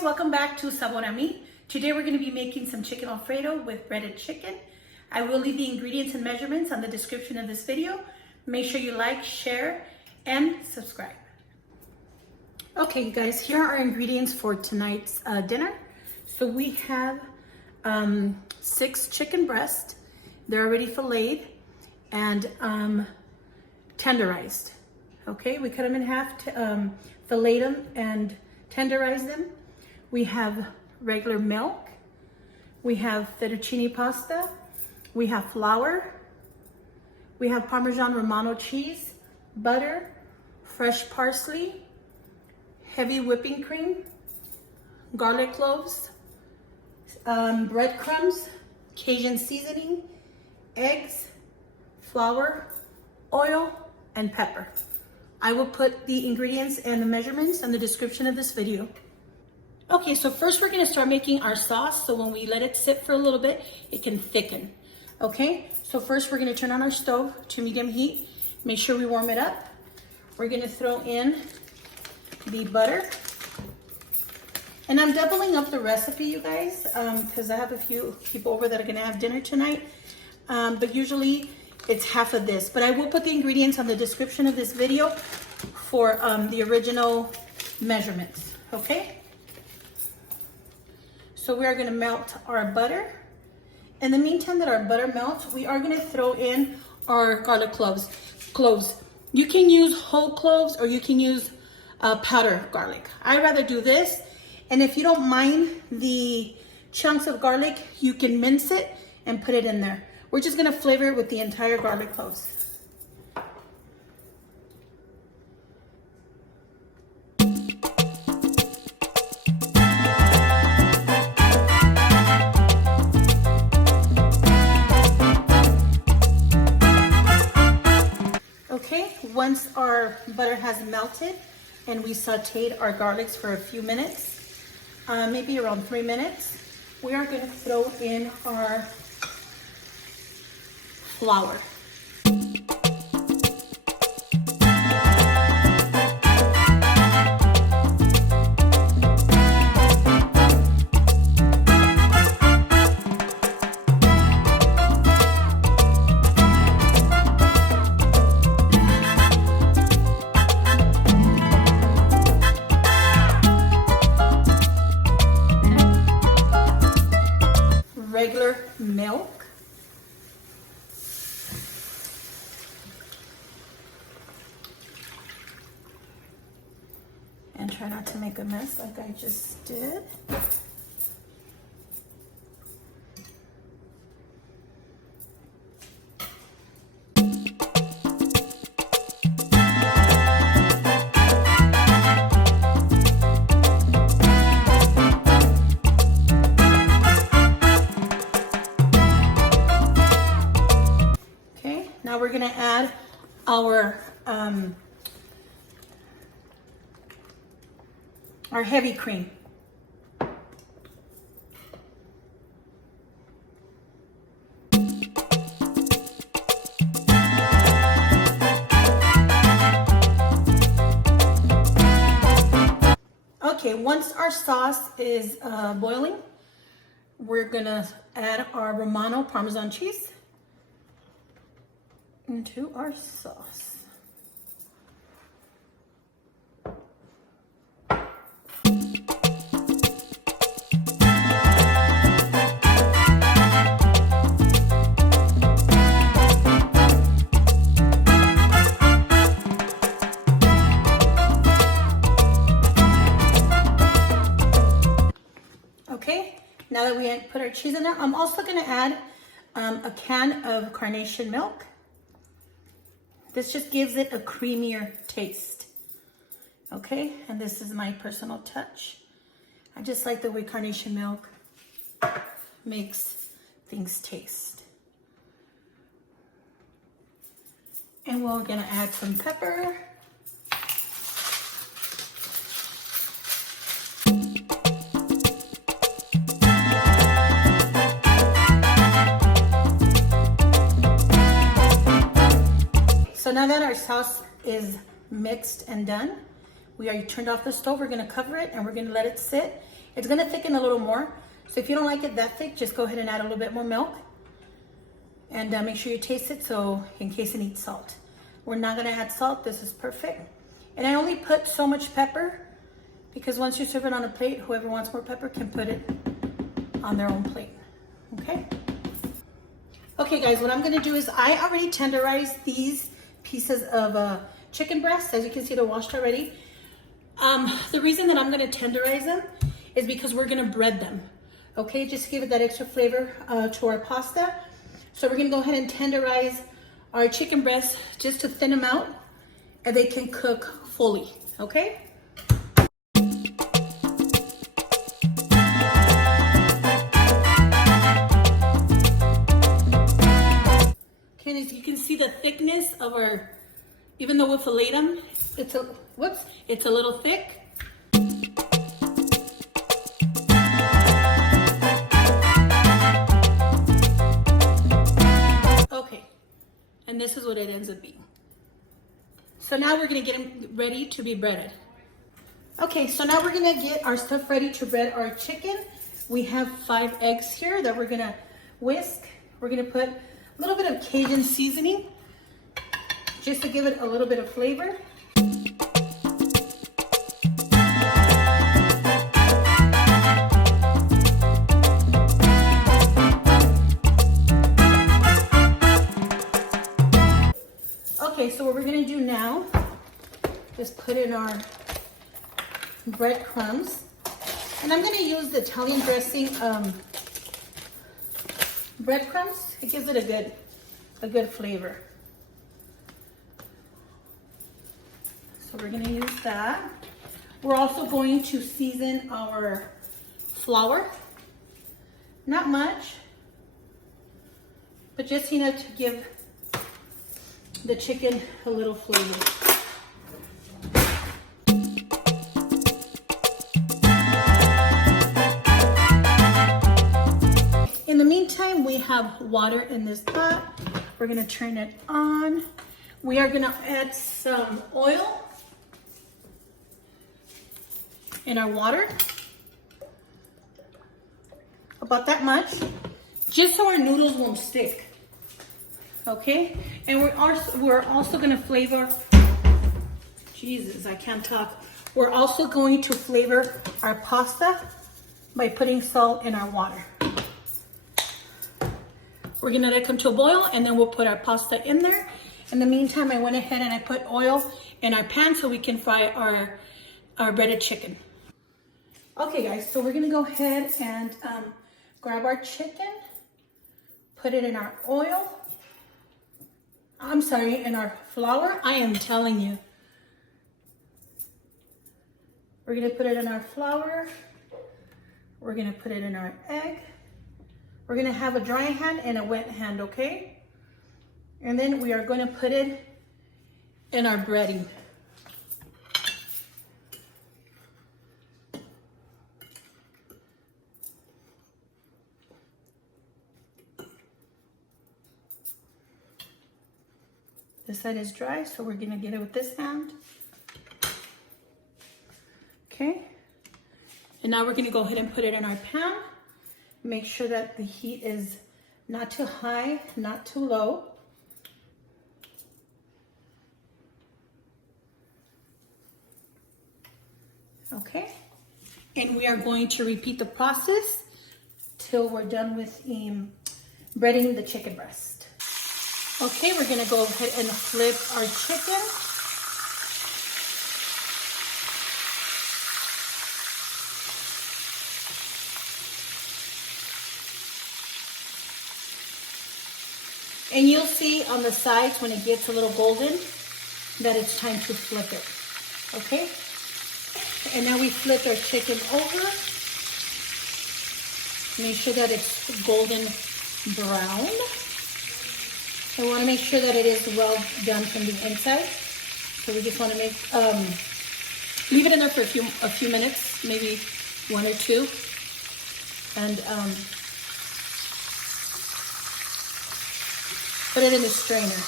guys, welcome back to Sabor a Mi. Today we're going to be making some chicken Alfredo with breaded chicken. I will leave the ingredients and measurements on the description of this video. Make sure you like, share, and subscribe. Okay, you guys, here are our ingredients for tonight's dinner. So we have 6 chicken breasts. They're already filleted and tenderized. Okay, we cut them in half to fillet them and tenderize them. We have regular milk. We have fettuccine pasta. We have flour. We have Parmesan Romano cheese, butter, fresh parsley, heavy whipping cream, garlic cloves, breadcrumbs, Cajun seasoning, eggs, flour, oil, and pepper. I will put the ingredients and the measurements in the description of this video. Okay, so first we're gonna start making our sauce, so when we let it sit for a little bit, it can thicken. Okay, so first we're gonna turn on our stove to medium heat. Make sure we warm it up. We're gonna throw in the butter. And I'm doubling up the recipe, you guys, because I have a few people over that are gonna have dinner tonight. But usually it's half of this. But I will put the ingredients on the description of this video for the original measurements, okay? So we are gonna melt our butter. In the meantime that our butter melts, we are gonna throw in our garlic cloves. You can use whole cloves or you can use powder garlic. I rather do this. And if you don't mind the chunks of garlic, you can mince it and put it in there. We're just gonna flavor it with the entire garlic cloves. Okay, once our butter has melted and we sauteed our garlics for a few minutes, maybe around 3 minutes, we are gonna throw in our flour. Regular milk. And try not to make a mess like I just did. Okay, now we're gonna add our heavy cream. Okay, once our sauce is boiling, we're gonna add our Romano Parmesan cheese into our sauce. Okay, now that we put our cheese in there, I'm also gonna add a can of carnation milk. This just gives it a creamier taste. Okay, and this is my personal touch. I just like the way carnation milk makes things taste. And we're gonna add some pepper. So now that our sauce is mixed and done, We already turned off the stove. We're gonna cover it and we're gonna let it sit. It's gonna thicken a little more. So if you don't like it that thick, just go ahead and add a little bit more milk. And make sure you taste it so in case it needs salt. We're not gonna add salt, this is perfect. And I only put so much pepper because once you serve it on a plate, whoever wants more pepper can put it on their own plate, okay? Okay guys, what I'm gonna do is I already tenderized these pieces of chicken breast. As you can see, they're washed already. The reason that I'm gonna tenderize them is because we're gonna bread them, okay? Just to give it that extra flavor to our pasta. So we're gonna go ahead and tenderize our chicken breasts just to thin them out and they can cook fully, okay? Okay, as you can see the thickness of our, even though we fillet them, it's a little thick. Okay, and this is what it ends up being. So now we're gonna get them ready to be breaded. Okay, so now we're gonna get our stuff ready to bread our chicken. We have 5 eggs here that we're gonna whisk. We're gonna put a little bit of Cajun seasoning just to give it a little bit of flavor. Okay, so what we're gonna do now is put in our breadcrumbs. And I'm gonna use the Italian dressing breadcrumbs. It gives it a good flavor. So we're gonna use that. We're also going to season our flour. Not much, but just enough to give the chicken a little flavor. In the meantime, we have water in this pot. We're gonna turn it on. We are gonna add some oil in our water. About that much, just so our noodles won't stick. Okay, and we're also gonna flavor, Jesus, I can't talk. We're also going to flavor our pasta by putting salt in our water. We're gonna let it come to a boil and then we'll put our pasta in there. In the meantime, I went ahead and I put oil in our pan so we can fry our breaded chicken. Okay guys, so we're gonna go ahead and grab our chicken, put it in our oil. I'm sorry, in our flour. I am telling you. We're gonna put it in our flour. We're gonna put it in our egg. We're gonna have a dry hand and a wet hand, okay? And then we are gonna put it in our breading. This side is dry, so we're gonna get it with this hand. Okay. And now we're gonna go ahead and put it in our pan. Make sure that the heat is not too high, not too low. Okay. And we are going to repeat the process till we're done with breading the chicken breast. Okay, we're gonna go ahead and flip our chicken. And you'll see on the sides when it gets a little golden that it's time to flip it, okay? And now we flip our chicken over. Make sure that it's golden brown. I want to make sure that it is well done from the inside. So we just want to leave it in there for a few minutes, maybe 1 or 2. And put it in the strainer.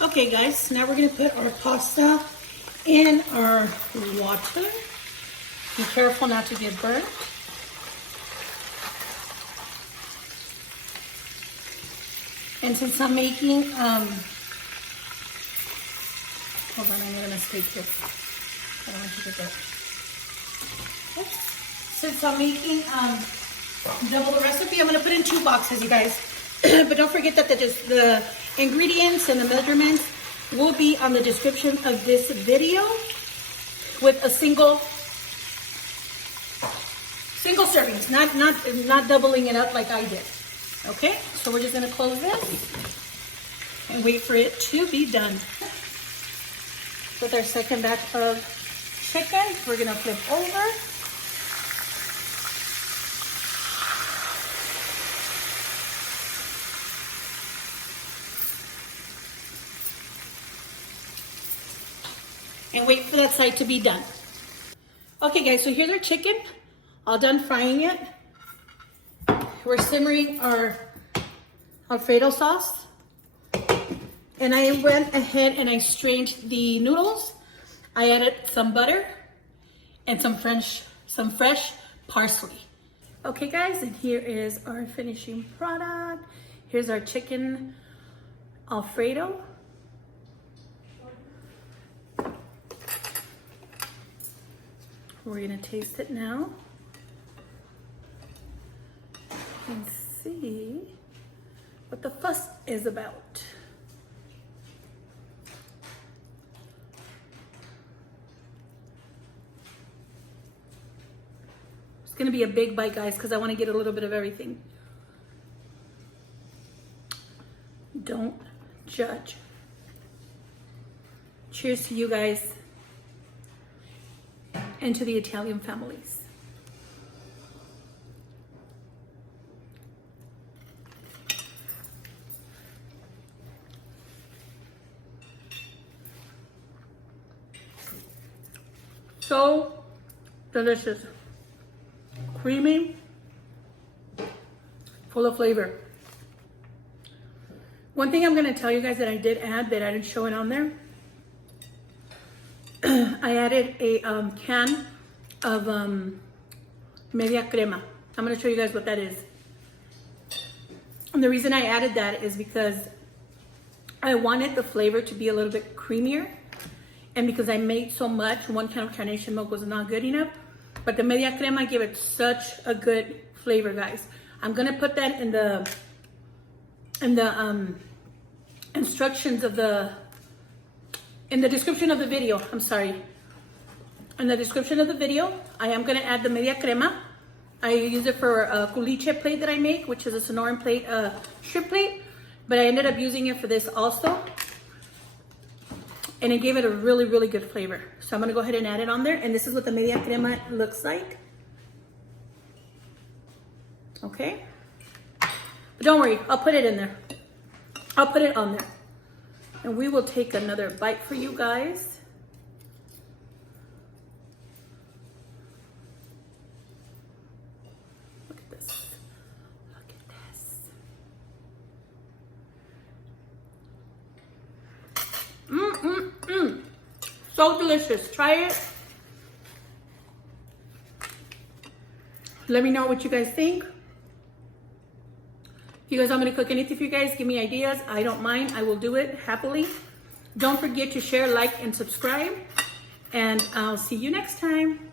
Okay guys, now we're gonna put our pasta in our water. Be careful not to get burnt. And since I'm making, hold on, I'm gonna mistake here. I don't want you to get. Oops. Since I'm making double the recipe, I'm gonna put in 2 boxes, you guys. But don't forget that the ingredients and the measurements will be on the description of this video with a single servings, not doubling it up like I did. Okay, so we're just gonna close this and wait for it to be done. With our second batch of chicken, we're gonna flip over. And wait for that side to be done. Okay guys, so here's our chicken, all done frying it. We're simmering our Alfredo sauce. And I went ahead and I strained the noodles. I added some butter and some fresh parsley. Okay guys, and here is our finishing product. Here's our chicken Alfredo. We're gonna taste it now and see what the fuss is about. It's gonna be a big bite, guys, because I want to get a little bit of everything. Don't judge. Cheers to you guys and to the Italian families. So delicious, creamy, full of flavor. One thing I'm gonna tell you guys that I did add that I didn't show it on there, I added a can of media crema. I'm gonna show you guys what that is. And the reason I added that is because I wanted the flavor to be a little bit creamier. And because I made so much, 1 can of carnation milk was not good enough. But the media crema gave it such a good flavor, guys. I'm gonna put that in the instructions of in the description of the video. I'm sorry. In the description of the video, I am gonna add the media crema. I use it for a culiche plate that I make, which is a Sonoran plate, shrimp plate. But I ended up using it for this also. And it gave it a really, really good flavor. So I'm gonna go ahead and add it on there. And this is what the media crema looks like. Okay. But don't worry, I'll put it in there. I'll put it on there. And we will take another bite for you guys. Look at this. Look at this. So delicious. Try it. Let me know what you guys think. If you guys want me to cook anything for you guys, give me ideas. I don't mind. I will do it happily. Don't forget to share, like, and subscribe. And I'll see you next time.